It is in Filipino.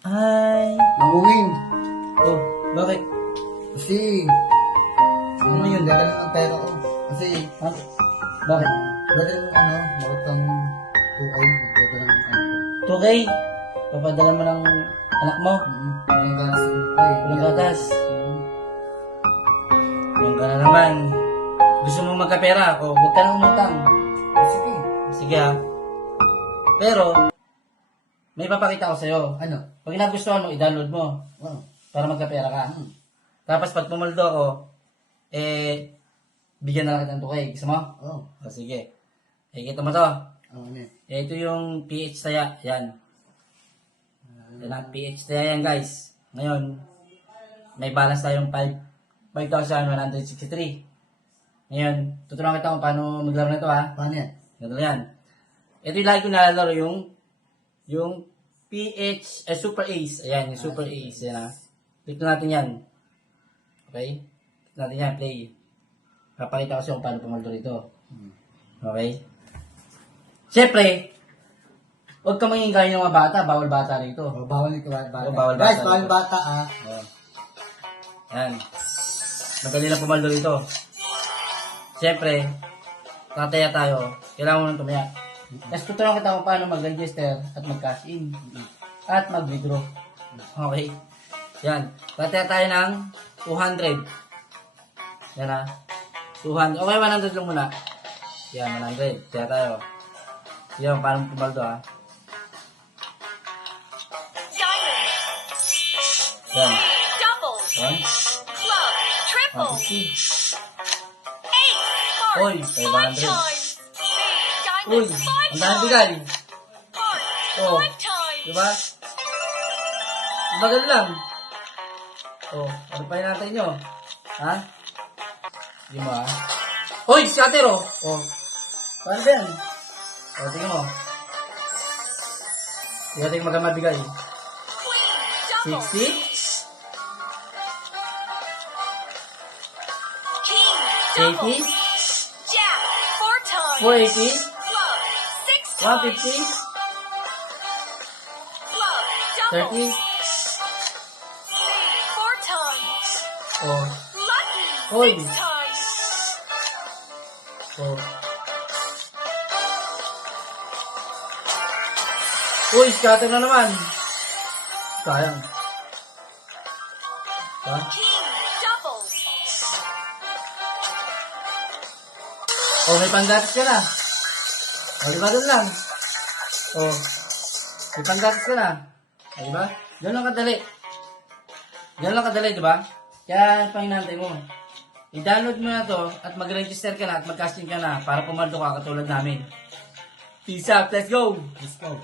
Ay. Nangunging. Oh, bakit? Kasi, ano yun, dala ng pera ko. Kasi, Ha? Bakit? dala ng bakit kang tukay, dala ng ano. 2K? Papadala mo ng anak mo? Walang gatas ng tukay. Walang gatas? Yung ka na naman. Gusto mo magkapera ako, huwag ka nang umutang. Sige. Sige ha. Pero, may papakita ko sa'yo. Ano? Pag nagustuhan mo, i-download mo. Oh. Para magkapera ka. Tapos pag pumaldo ako, bigyan na lang kita ng 2K. Gusto mo? Oh. O sige. Kita mo to. Ano yan? Ito yung PH taya. Yan. Yan ang PH taya yan guys. Ngayon, may balance tayong 5,163. Ngayon, tuturuan kita kung paano maglaro nito ha. Paano yan? Ganito yan. Ito yung lagi ko nalalaro yung PH, Super Ace. Ayan, yung Super Ace. Yan ha. Click natin yan. Okay? Click natin yan, play. Papakita ko siya kung paano pumaldo rito. Okay? Siyempre, huwag ka mangingay ng mga bata. Bawal bata rito. Oh, bawal yung bata. Oh, bawal Guys, bata bawal dito. bata ah. Oh. Yan. Madali lang pumaldo rito. Siyempre, tataya tayo. Kailangan mo nang tumaya. Tapos tuturuan kita kung paano mag-register at mag-cash in. At mag-withdraw. Okay? Yan. Tataya tayo ng 200. Yan ha. 200. Okay, 100 lang muna. Yan, 100. Taya tayo. Yan, paano pumaldo ha. Yan. Doubles, Yan. club, triple, 150. ace, Oy, heart, 500. 5 times, Uy, diamond, 5 ang dami times, bigay. heart, Oh. 5 times, Diba? Bagal lang. Oh, ano pa natin nyo? Ha? Hindi mo ha? Hoy, scatter oh! Oh. Paano ba yan? Oh, tingin mo. Hindi natin magamabigay. queen, double, 60? king, double, 80? jack, 4 times, 480? club, 6 times, 150? club, double, 30? spade, 4 times, Oh. lucky, Hoy. 6 times, Oh. Uy, scatter na naman. Sayang. Ha? king, doubles, Oh, may panggatas ka na. O, diba doon lang? Oh, may panggatas ka na. O, diba? Doon lang kadali. Doon lang kadali, diba? Kaya, panginantay mo. I-download mo na to at mag-register ka na at mag-casting ka na para pumaldo ka katulad namin. Peace out, let's go! Let's go.